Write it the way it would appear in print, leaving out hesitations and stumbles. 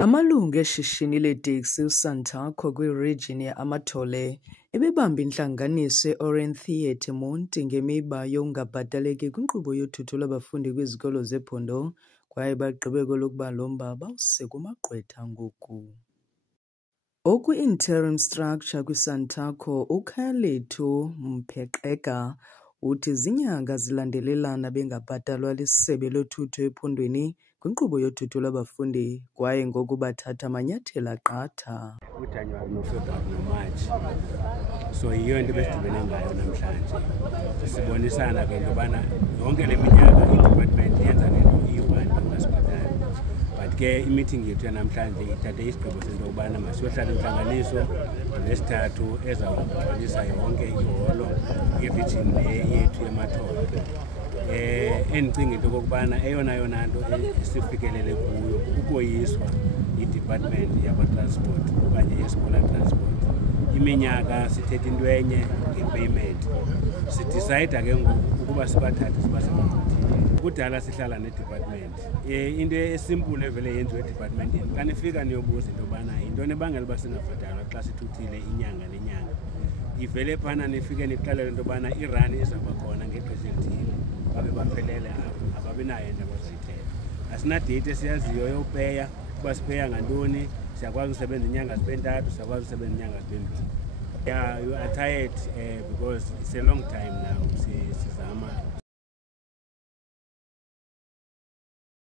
Amalungu eshishini leeteksi uSantaco kwiRegion ye-Amathole ebebamba intlanganiso e-Oranjeuet Monte ngemiba yokungabhataleki kwinkqubo yothutho lwabafundi kwizikolo zephondo kwaye bagqibe kwelokuba lo mba bawuse kumagqwetha ngoku. Okwi-interim structure kwiSantaco, uKhayalethu Mphexeka uthi zinyanga zilandelelana bengabhatalwa liSebe loThutho ePhondweni kwinkqubo yothutho lwabafundi kwaye ngoku bathatha amanyathelo aqatha. UJanuwari noFebruwari noMatshi, so yiyo into besidibene ngayo namhlanje. Sibonisana ke into yobana yonke le minyaka i-department yenza le nto iyi-one engasibhatali. But ke i-meeting yethu yanamhlanje ithathe isigqibo sento yokubana masiyohlala intlanganiso ngolwesithathu ezawugcwalisa yonke iholo iRegion yethu yeMathole. Endicinga into okokubana eyona nto esifikelele kuyo ukoyiswa i-department yakwa-transport okanye ye-scholar transport. Iminyaka sithetha into enye nge-payment, sidicayida ke ngoku ukuba sibathathe sibasebangxothile. Kudala sihlala ne-department. Into esimpule evele yenziwe edepartmentini xa nifika niyobuza into yobana yintoni ebangela uba singabhatalwa xa sithuthile inyanga nenyanga. Ivele phana nifike nixelele into yobana irani izawuba khona ngexesha elithile, babe baphelele apho ababi nayo into abazayithetha. Asinadeyithi esiyaziyo yopeya uba sipeya ngantoni, siyakwazi usebenza inyanga zibe ntathu, siyakwazi usebenza inyanga zibe mbini. Yeah, you are tired because it's a long time now sizama